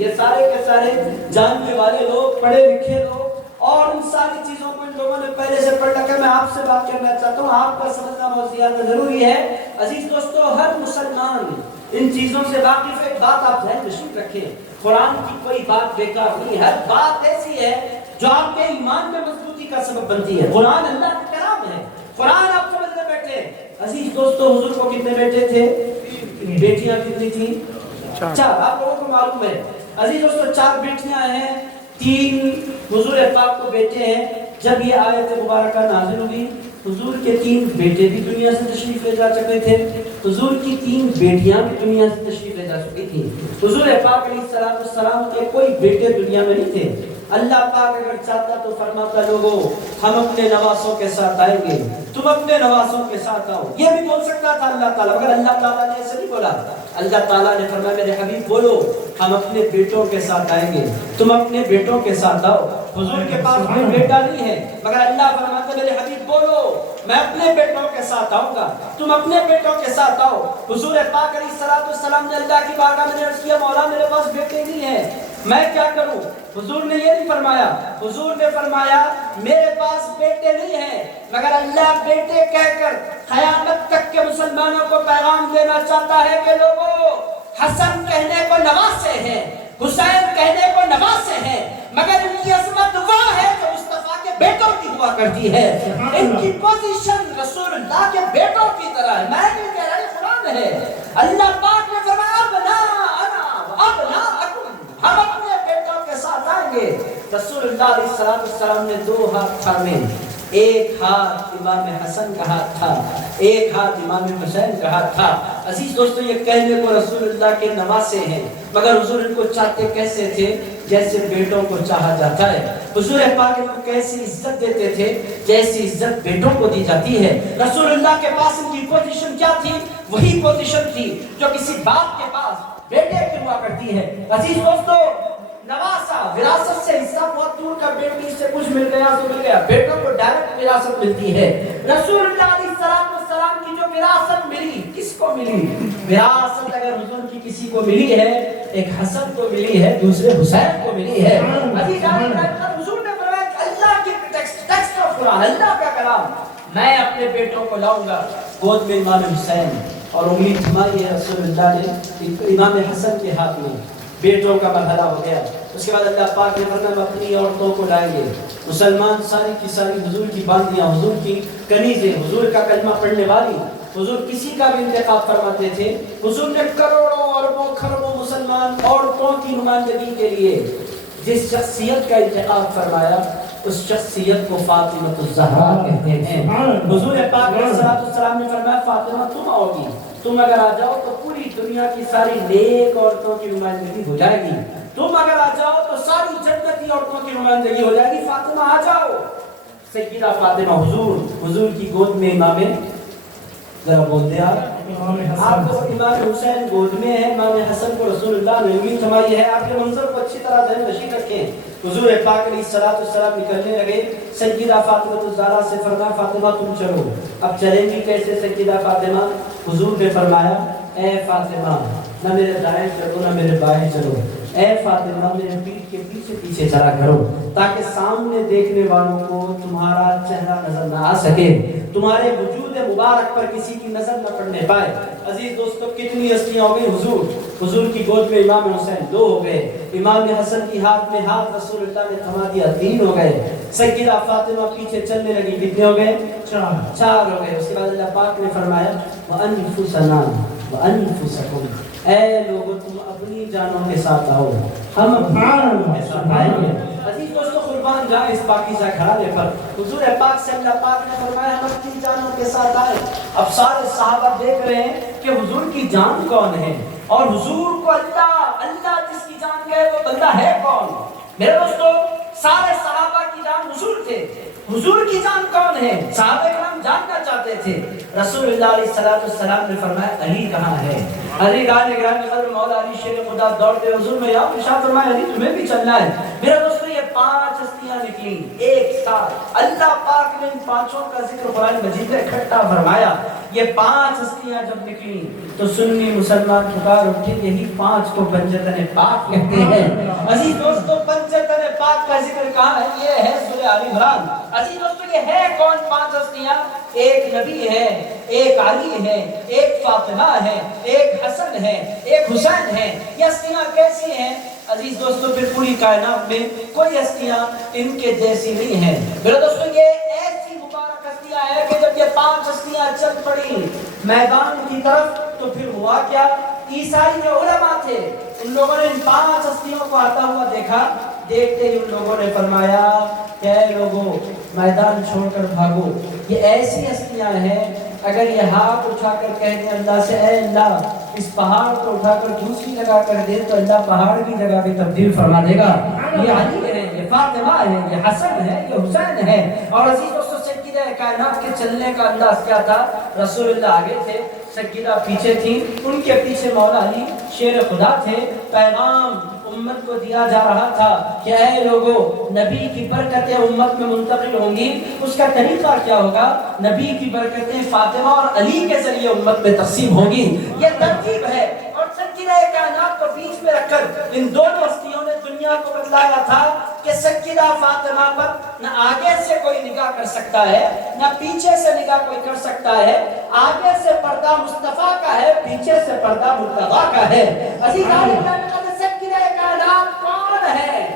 یہ سارے کے سارے جاننے والے لوگ، پڑھے لکھے لوگ، اور ان ساری چیزوں کو ان لوگوں نے پہلے سے پڑھ رکھا ہے۔ میں آپ سے بات کرنا چاہتا ہوں، آپ کا سمجھنا بہت زیادہ ضروری ہے۔ عزیز دوستو، ہر مسلمان ان چیزوں سے واقف ہے۔ ایک بات آپ ذہن نشین رکھیں، قرآن کی کوئی بات بیکار نہیں، ہر بات ایسی ہے جو آپ کے ایمان میں مضبوطی کا سبب بنتی ہے۔ قرآن اللہ کا کلام ہے، قرآن آپ سمجھنے بیٹھے۔ عزیز دوستو، حضور کو کتنے بیٹے تھے؟ بیٹیاں کتنی تھیں؟ 4۔ آپ لوگوں کو معلوم ہے عزیز دوستو، 4 بیٹیاں ہیں، 3 حضور پاک کو بیٹے ہیں۔ جب یہ آیت مبارکہ نازل ہوئی، حضور کے 3 بیٹے بھی دنیا سے تشریف لے جا چکے تھے، حضور کی 3 بیٹیاں بھی دنیا سے تشریف لے جا چکی تھیں۔ حضور پاک علیہ السلام کے کوئی بیٹے دنیا میں نہیں تھے۔ اللہ پاک اگر چاہتا تو فرماتا، لوگوں ہم اپنے نواسوں کے ساتھ آئیں گے، تم اپنے نواسوں کے ساتھ آؤ۔ یہ بھی بول سکتا تھا اللہ تعالیٰ، مگر اللہ تعالیٰ نے ایسے نہیں بولا۔ اللہ تعالیٰ نے فرمایا، میرے حبیب بولو ہم اپنے بیٹوں کے ساتھ آئیں گے، تم اپنے بیٹوں کے ساتھ آؤ۔ حضور کے پاس کوئی بیٹا نہیں ہے، مگر اللہ فرماتا ہے، میرے حبیب بولو میں اپنے بیٹوں کے ساتھ آؤں گا، تم اپنے بیٹوں کے ساتھ آؤ۔ حضور پاک علیہ السلام نے اللہ کی بارگاہ میں عرض کیا، مولا میرے پاس بیٹے نہیں ہیں، میں کیا کروں؟ حضور نے یہ نہیں فرمایا، حضور نے فرمایا میرے پاس بیٹے نہیں ہیں، مگر اللہ بیٹے کہہ کر قیامت تک کے مسلمانوں کو پیغام دینا چاہتا ہے کہ لوگوں، حسن کہنے کو نواسے ہیں، حسین کہنے کو نواسے ہیں، مگر ان کی عظمت وہ ہے جو مصطفیٰ کے بیٹوں کی ہوا کرتی ہے۔ ان کی پوزیشن رسول اللہ کے بیٹوں کی طرح ہے۔ میں نہیں کہہ رہا، یہ قرآن ہے۔ اللہ پاک نے فرمایا، ہم اپنے بیٹوں کے ساتھ آئیں گے۔ رسول اللہ علیہ السلام نے 2 ہاتھ تھامے، ایک ہاتھ امام حسن کا ہاتھ تھا، ایک ہاتھ امام حسین کا ہاتھ تھا۔ عزیز دوستو، یہ کہنے کو رسول اللہ کے نواسے ہیں، مگر حضور ان کو چاہتے کیسے تھے؟ جیسے بیٹوں کو چاہا جاتا ہے۔ حضور پاک ان کو کیسی عزت دیتے تھے؟ جیسی عزت بیٹوں کو دی جاتی ہے۔ رسول اللہ کے پاس ان کی پوزیشن کیا تھی؟ وہی پوزیشن تھی جو کسی باپ کے پاس بیٹے کی ہوا کرتی ہے۔ عزیز دوستو، نواسا وراثت سے حصہ بہت دور کا، بیٹی سے کچھ مل گیا تو مل گیا، بیٹوں کو ڈائریکٹ وراثت ملتی ہے۔ رسول اللہ علیہ السلام کی جو وراثت ملی، کس کو ملی؟ وراثت اگر حضور کی کسی کو ملی ہے، ایک حسن کو ملی ہے، دوسرے حسین کو ملی ہے۔ حضور نے فرمایا اللہ کی ٹیکسٹ آف قرآن، اللہ کا کلام، میں اپنے بیٹوں کو لاؤں گا۔ گود میں امام حسین، اور انگلی تھمائی ہے رسول اللہ نے امام حسن کے ہاتھ میں، بیٹوں کا مرحلہ ہو گیا۔ اس کے بعد اللہ پاک نے فرمایا، ہم اپنی عورتوں کو لائیں گے۔ مسلمان ساری کی ساری حضور کی باندیاں، حضور کی کنیزیں، حضور کا کلمہ پڑھنے والی، حضور کسی کا بھی انتخاب فرماتے تھے۔ حضور نے کروڑوں اربوں خربوں مسلمان عورتوں کی نمائندگی کے لیے جس شخصیت کا انتخاب فرمایا، اس شخصیت کو فاطمہ الزہرا کہتے ہیں۔ حضور پاک علیہ السلام نے فرمایا، فاطمہ تم آؤ گی، تم اگر آ جاؤ تو پوری دنیا کی ساری نیک عورتوں کی نمائندگی ہو جائے گی، تم اگر آ جاؤ تو ساری جنتی عورتوں کی نمائندگی ہو جائے گی، فاطمہ آ جاؤ۔ سیدہ فاطمہ حضور کی گود میں امام، ذرا بول دے آپ کو امام حسین گود میں ہے، امام حسن کو رسول اللہ نے انگلی تھمائی ہے۔ آپ کے منظر کو اچھی طرح ذہن نشین رکھیں۔ حضور پاک علیہ السلام نکلنے لگے، سیدہ فاطمہ الزہرا سے فرمایا، فاطمہ تم چلو۔ اب چلیں گی کیسے سیدہ فاطمہ؟ حضور نے فرمایا، اے فاطمہ نہ میرے دائیں چلو نہ میرے بائیں چلو، اے فاطمہ میرے پیٹھ کے پیچھے پیچھے چلا کرو، تاکہ سامنے دیکھنے والوں کو تمہارا چہرہ نظر نہ آ سکے، تمہارے وجود مبارک پر کسی کی نظر نہ پڑنے پائے۔ عزیز دوستو، کتنی ہستیاں ہو گئی۔ حضور کی گود میں امام حسین 2 ہو گئے، امام حسن کی ہاتھ میں ہاتھ رسول اللہ نے تھما دیا 3 ہو گئے، سیدہ فاطمہ پیچھے چلنے لگی، کتنے ہو گئے؟ 4 ہو گئے۔ اس کے بعد اللہ پاک نے فرمایا، وَأَنفُسَنَا وَأَنفُسَكُمْ، اے لوگوں تم اپنی جانوں کے ساتھ آؤ، ہم اپنی جانوں کے ساتھ آئیں گے۔ عزیز دوستو، قربان جائیں اس پاکیزہ گھرانے پر۔ حضور پاک سے اللہ پاک نے فرمایا، ہم اپنی جانوں کے ساتھ آئے۔ اب سارے صحابہ دیکھ رہے ہیں کہ حضور کی جان کون ہے، اور حضور کو اللہ جس کی جان کہے وہ بندہ ہے کون؟ میرے دوستو، سارے صحابہ کی جان حضور تھے، حضور کی جان کون ہے؟ صحابہ کرام جاننا چاہتے تھے۔ رسول اللہ علیہ السلام نے فرمایا، علی کہاں ہے؟ علی گانے قدر مولا علی شیر خدا دوڑتے حضور میں یا ارشاد فرمایا، علی تمہیں بھی چلنا ہے۔ میرے دوستو، یہ 5 ہستیاں نکلی ایک ساتھ. اللہ پاک نے ان پانچوں کا ذکر قرآن مجید میں اکٹھا فرمایا. یہ 5 ہستیاں جب نکلی تو سنی مسلمان پکار اٹھے یہی 5 کو پنجتن پاک کہتے ہیں. عزیز دوستو پنجتن پاک کا ذکر کہاں ہے؟ یہ ہے سورہ آل عمران. عزیز دوستو یہ ہے کون 5 ہستیاں؟ ایک نبی ہے، ایک علی ہے، ایک فاطمہ ہے، ایک حسن ہے، ایک حسین ہے. یہ ہستیاں کیسی ہیں عزیز دوستو؟ پھر پوری کائنات میں کوئی ہستیاں ان کے جیسی نہیں ہیں. میرے دوستو یہ ایسی مبارک ہستیاں ہیں کہ جب یہ 5 ہستیاں چل پڑی میدان کی طرف تو پھر ہوا کیا؟ عیسائی جو علماء تھے ان لوگوں نے ان 5 ہستیوں کو آتا ہوا دیکھا. دیکھتے ہی ان لوگوں نے فرمایا کہ اے لوگوں میدان چھوڑ کر بھاگو. یہ ایسی ہستیاں ہیں اگر یہ ہاتھ اٹھا کر کہتے ہیں اللہ سے اے اللہ اس پہاڑ کو اٹھا کر دوسری جگہ کر دے تو اللہ پہاڑ کی جگہ بھی تبدیل فرما دے گا. یہ علی ہے، یہ فاطمہ ہے، یہ حسن ہے، یہ حسین ہے. اور عزیز دوستو سیدہ کائنات کے چلنے کا انداز کیا تھا؟ رسول اللہ آگے تھے، سیدہ پیچھے تھی، ان کے پیچھے مولا علی شیر خدا تھے. پیغام امت کو دیا جا رہا تھا کہ اے لوگوں نبی کی برکتیں امت میں منتقل ہوں گی. اس کا طریقہ کیا ہوگا؟ نبی کی برکتیں فاطمہ اور علی کے ذریعے امت میں تقسیم ہوگی. یہ ترتیب ہے. اور سیدہ کائنات کو بیچ میں رکھ کر ان دونوں ہستیوں نے دنیا کو بتلایا تھا کہ سیدہ فاطمہ پر نہ آگے سے کوئی نگاہ کر سکتا ہے نہ پیچھے سے نگاہ کوئی کر سکتا ہے. آگے سے پردہ مصطفیٰ کا ہے، پیچھے سے پردہ مرتضیٰ کا ہے. کون ہے؟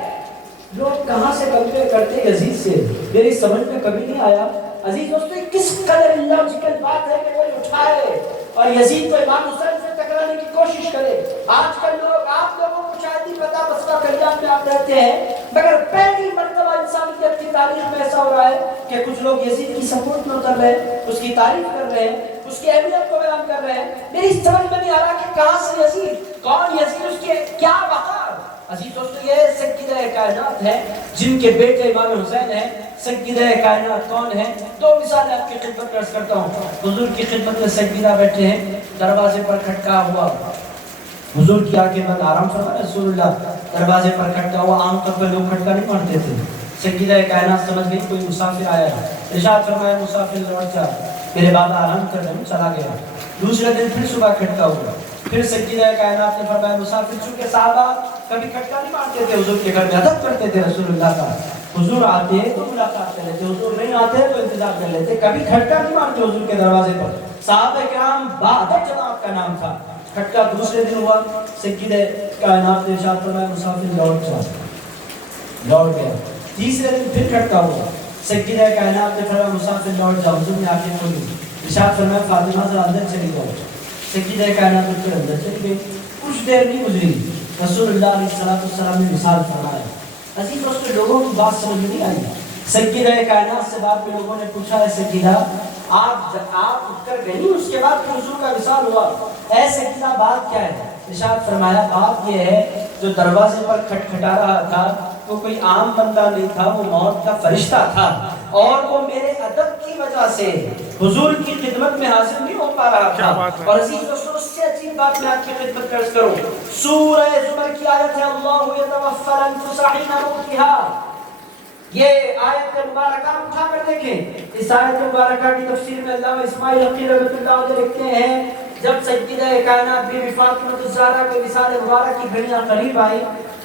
لوگ کہاں سے کمپیئر کرتے ہیں عزیز سے؟ میری سمجھ میں کبھی نہیں آیا. عزیز دوستو کس قدر لاجیکل بات ہے کہ کوئی اٹھائے اور یزید کو امام حسین سے ٹکرانے کی کوشش کرے. آج کل لوگ آپ لوگوں کو شاید نہیں پتا بسرا کلیان میں آپ رہتے ہیں مگر پہلی مرتبہ انسانیت کی تاریخ میں ایسا ہو رہا ہے کہ کچھ لوگ یزید کی سپورٹ میں اتر رہے ہیں، اس کی تعریف کر رہے ہیں، اس کی اہمیت کو بیان کر رہے ہیں. میری سمجھ میں نہیں آ رہا کہ کہاں سے یزید، کون یزید، اس کے کیا وقار. عزیز دوستو یہ سیدہ کائنات ہے جن کے بیٹے امام حسین ہیں. سیدہ کائنات کون ہے؟ 2 مثالیں آپ کی خدمت میں عرض کرتا ہوں. حضور کی خدمت میں سیدہ بیٹھے ہیں، دروازے پر کھٹکا ہوا، حضور کی آنکھیں بند، آرام فرمائے رسول اللہ. دروازے پر کھٹکا ہوا، عام طور پر لوگ کھٹکا نہیں مارتے تھے. سیدہ کائنات سمجھ گئی کوئی مسافر آیا ہے. ارشاد فرمایا مسافر لوٹ جا، میرے بابا آرام کر رہے ہیں، چلا گیا. دوسرے دن پھر صبح کھٹکا ہوا. پھر سیدہ کائنات نے فرمایا مسافر، چونکہ صحابہ کبھی کھٹکا نہیں مارتے تھے، حضور کے گھر میں ادب کرتے تھے رسول اللہ کا. حضور آتے تو ملاقات کر لیتے، حضور نہیں آتے تو انتظار کر لیتے، کبھی کھٹکا نہیں مارتے حضور کے دروازے پر. صحابہ کرام بادر جماعت کا نام تھا. کھٹکا دوسرے دن ہوا، سیدہ کائنات نے ارشاد فرمایا مسافر لوٹ جا، لوٹ گیا. تیسرے دن پھر کھٹکا ہوا، سیدہ کائنات نے فرمایا مسافر لوٹ جا. حضور نے آنکھیں کھولی، ارشاد فرمایا فاطمہ ذرا اندر چلی جاؤ. سیدہ کائنات اٹھ کر اندر چلی گئی. کچھ دیر نہیں گزری رسول اللہ علیہ السلام نے مثال فرمایا. عزیز دوستو لوگوں کی بات سمجھ میں نہیں آئی. سیدہ کائنات سے بعد میں لوگوں نے پوچھا ہے سیدہ آپ اٹھ کر گئی، اس کے بعد پھر حضور کا وصال ہوا، اے سیدہ بات کیا ہے؟ ارشاد فرمایا بات یہ ہے جو دروازے پر کھٹکھٹا رہا تھا وہ کوئی عام بندہ نہیں تھا، وہ موت کا فرشتہ تھا، اور وہ میرے ادب کی وجہ سے حضور کی خدمت میں حاضر نہیں ہو پا رہا تھا. اور عزیز دوستو اس سے عجیب بات میں آپ کی خدمت میں عرض کروں. سورہ زمر کی آیت ہے اللہ یتوفی الانفس حین موتها. یہ آیت مبارکہ اٹھا کر دیکھیں. اس آیت مبارکہ کی تفسیر میں علامہ اسماعیل حقی رحمۃ اللہ علیہ لکھتے ہیں جب سیدہ کائنات بی بی فاطمہ الزہرا کے وصال مبارک کی گھڑیاں قریب آئی،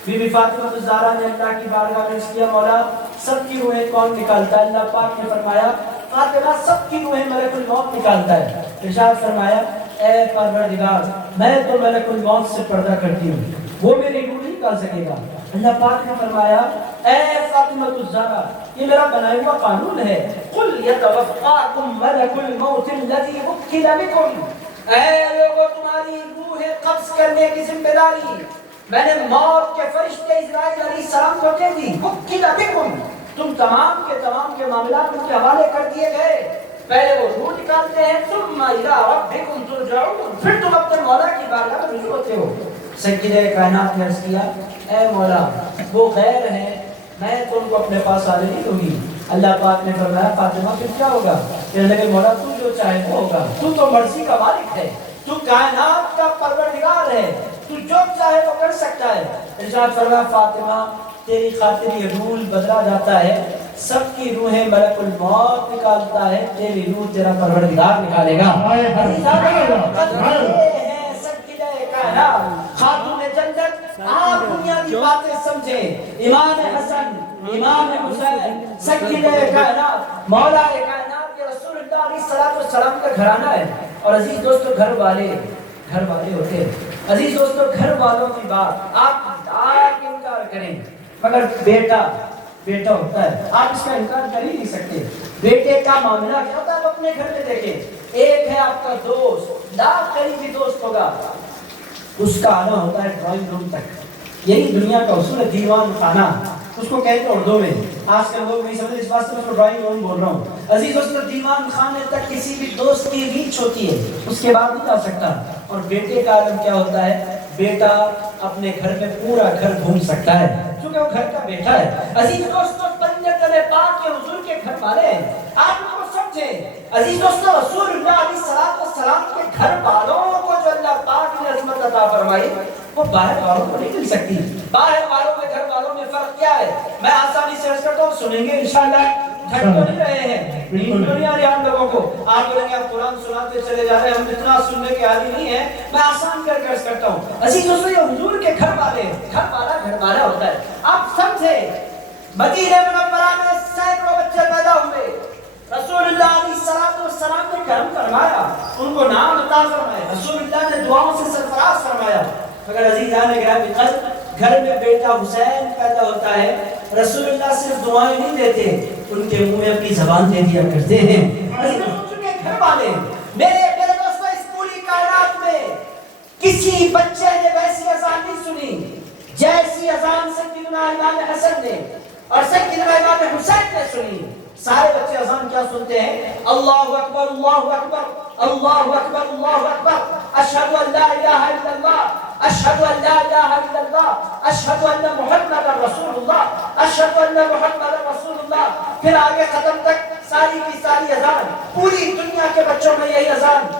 بی بی فاطمہ الزہرا نے اللہ کی بارگاہ میں عرض کیا مولا سب کی روحیں کون نکالتا ہے؟ اللہ پاک نے فرمایا فاطمہ سب کی روحیں ملک الموت نکالتا ہے. ارشاد فرمایا اے پروردگار میں تو ملک الموت سے پردہ کرتی ہوں، وہ میری روح نہیں نکال سکے گا. اللہ پاک نے فرمایا اے فاطمہ الزہرا یہ میرا بنایا ہوا قانون ہے، قل یتوفاکم ملک الموت الذی وکل بکم. اے لوگوں تمہاری روحیں قبض کرنے کی ذمہ داری میں نے موت کے فرشتے اسرائیل علیہ السلام کو دے دی. وکل بکم تم تمام کے معاملات ان کے حوالے کر دیے گئے. پہلے وہ روح نکالتے ہیں ثم الی ربکم ترجعون، پھر تم اپنے مولا کی بارگاہ میں رجوع ہوتے ہو. سیدہ کائنات نے عرض کیا اے مولا وہ غیر ہے، میں تو ان کو اپنے پاس آنے نہیں دوں گی. اللہ پاک نے فرمایا فاطمہ پھر کیا ہوگا؟ کہنے لگے مولا تو جو چاہے وہ ہوگا، تو تو مرضی کا مالک ہے، تو کائنات کا پروردگار ہے، تو جو چاہے وہ کر سکتا ہے. ارشاد فرمایا فاطمہ تیری خاطر یہ رول بدلا جاتا ہے، سب کی روحیں ملک الموت نکالتا ہے، تیری روح تیرا پروردگار نکالے گا۔ خاتون جنت، آپ بنیادی باتیں سمجھیں، امام حسن، امام حسین، سید کائنات، مولا کائنات کے رسول اللہ علیہ السلام کا گھرانہ ہے۔ اور عزیز دوستو گھر والے ہوتے ہیں۔ عزیز دوستو گھر والوں کی بات آپ انکار کریں، مگر بیٹا ہوتا ہے، آپ اس کا انکار کر ہی نہیں سکتے۔ بیٹے کا معاملہ کیا ہوتا ہے، آپ اپنے گھر میں دیکھیں، ایک ہے آپ کا دوست، لاکھ قریبی دوست ہوگا، اس کا آنا ہوتا ہے ڈرائنگ روم تک۔ یہی دنیا کا اصول ہے، دیوان خانہ اس کو کہتے ہیں اردو میں، آج کل لوگ نہیں سمجھتے، اس واسطے میں اس کو ڈرائنگ روم بول رہا ہوں۔ عزیز دوستو دیوان خانے تک کسی بھی دوست کی ریچ ہوتی ہے، اس کے بعد نہیں جا سکتا۔ اور بیٹے کا عالم کیا ہوتا ہے، بیٹا اپنے گھر میں پورا گھر گھوم سکتا ہے کیونکہ وہ گھر کا بیٹا ہے۔ عزیز دوستو بندت پاک کے حضور کے گھر والے ہیں، آپ ان کو سمجھیں۔ عزیز دوستو رسول اللہ علیہ السلام کے گھر والوں کو جو اللہ پاک نے عظمت عطا فرمائی، وہ باہر والوں کو نہیں مل سکتی۔ باہر والوں میں گھر والوں میں فرق کیا ہے، میں آسانی سے عرض کرتا ہوں، سنیں گے انشاءاللہ، تھک تو نہیں رہے ہیں، نیند تو نہیں آ رہی ہم لوگوں کو، آپ بولیں گے آپ قرآن سناتے چلے جا رہے ہیں، ہم اتنا سننے کے عادی نہیں ہیں، میں آسان کر کے عرض کرتا ہوں۔ عزیز دوستو یہ حضور کے گھر والے، گھر والا ہوتا ہے۔ آپ سمجھیں مدینہ منورہ میں سینکڑوں بچے پیدا ہوئے، رسول اللہ علیہ السلام نے کرم فرمایا، ان کو نام عطا فرمایا، رسول اللہ نے دعاؤں سے سرفراز فرمایا۔ مگر عزیزان گرامی قدر، گھر میں بیٹا حسین پیدا ہوتا ہے، رسول اللہ صرف دعائیں نہیں دیتے، ان کے منہ میں اپنی زبان دے دیا کرتے ہیں۔ گھر والے میرے دوستو، اس پوری کائنات میں کسی بچے نے ویسی اذان نہیں سنی جیسی اذان سیدنا امام حسن نے اور سیدنا امام حسین نے سنی۔ سارے بچے اذان کیا سنتے ہیں، اللہ اکبر اللہ اکبر اللہ اکبر اللہ اکبر، اشہد ان لا الہ الا اللہ، اشہد ان لا الہ الا اللہ، اشہد ان محمد رسول اللہ، اشہد ان محمد رسول اللہ، پھر آگے ختم تک ساری کی ساری اذان، پوری دنیا کے بچوں میں یہی اذان